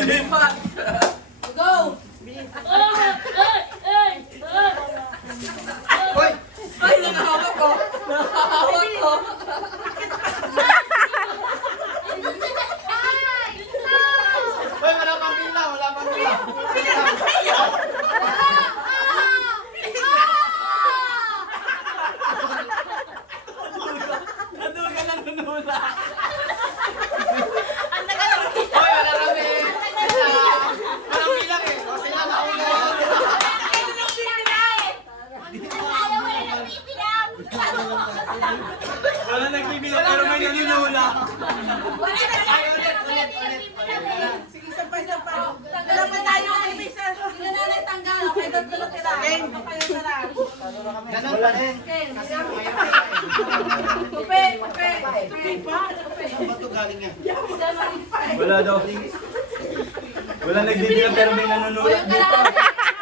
Lilipat! Go! Hoy! Ay, nakahawak ko! Nakahawak ko! Hoy, wala pang pila, wala pang pila. Nadul ka ng nunula! Hoy, wala kami. Walang bilang eh. O sila nauna. Wala nagbibilang pero may nanunula! Ay, ulit. Sige, sabay. Dalawa pa tayo. Sila na tanggal. Okay, tatlo tira. Okay, kayo na lang. Ganun pa rin. Kasi mayroon Tupi pa. Saan ba ito galing yan? Wala daw. Wala nagbibilang pero may nanunula. Yung kalahati.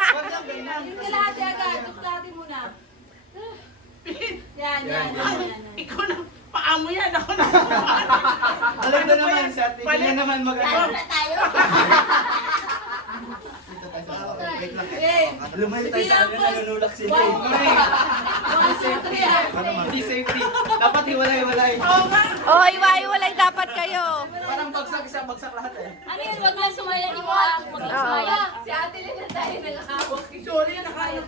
Huwag lang ganyan. Yung kalahati agad. Tuplatin muna. Yan. Ikaw na, paa mo yan, ako na. Alam na naman, sa atin. Hindi na naman magano. Wait lang. Okay. Lumayo tayo sa kanila, nanunulak sila eh. 1, 2, 3. Ano man? Hindi safety. Dapat hiwalay-hiwalay. Oh, iwa-iwalay dapat kayo. Parang bagsak isa, bagsak lahat eh. Ano yun? Huwag lang sumaya. Di mo ah. Huwag lang sumaya. Si Ate Lina tayo nakahawak. Sorry, nakayot.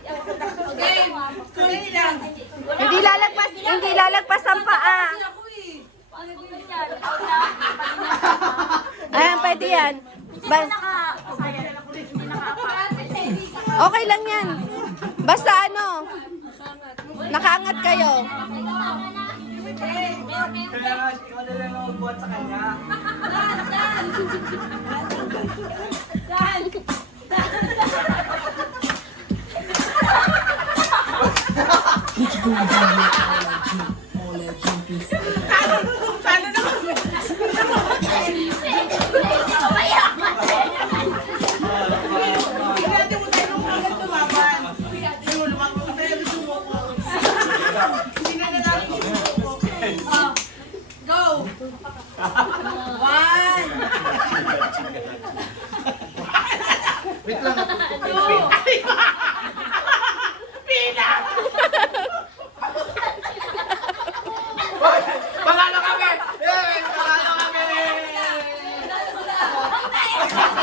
Okay. Tuloy lang. Hindi lalagpas ang paa. Kasi ako eh. Ano yun yan? Out na. Ayan, pwede yan. Okay lang yan. Basta ano, nakaangat kayo. Kaya nga, ikaw na lang ang buhat sa kanya. Sana naman. Tingnan mo tayo nung mga tumaban. Yung lumabas tayo, sumuko. Hindi na natin sumuko. Go. 1. Wait lang.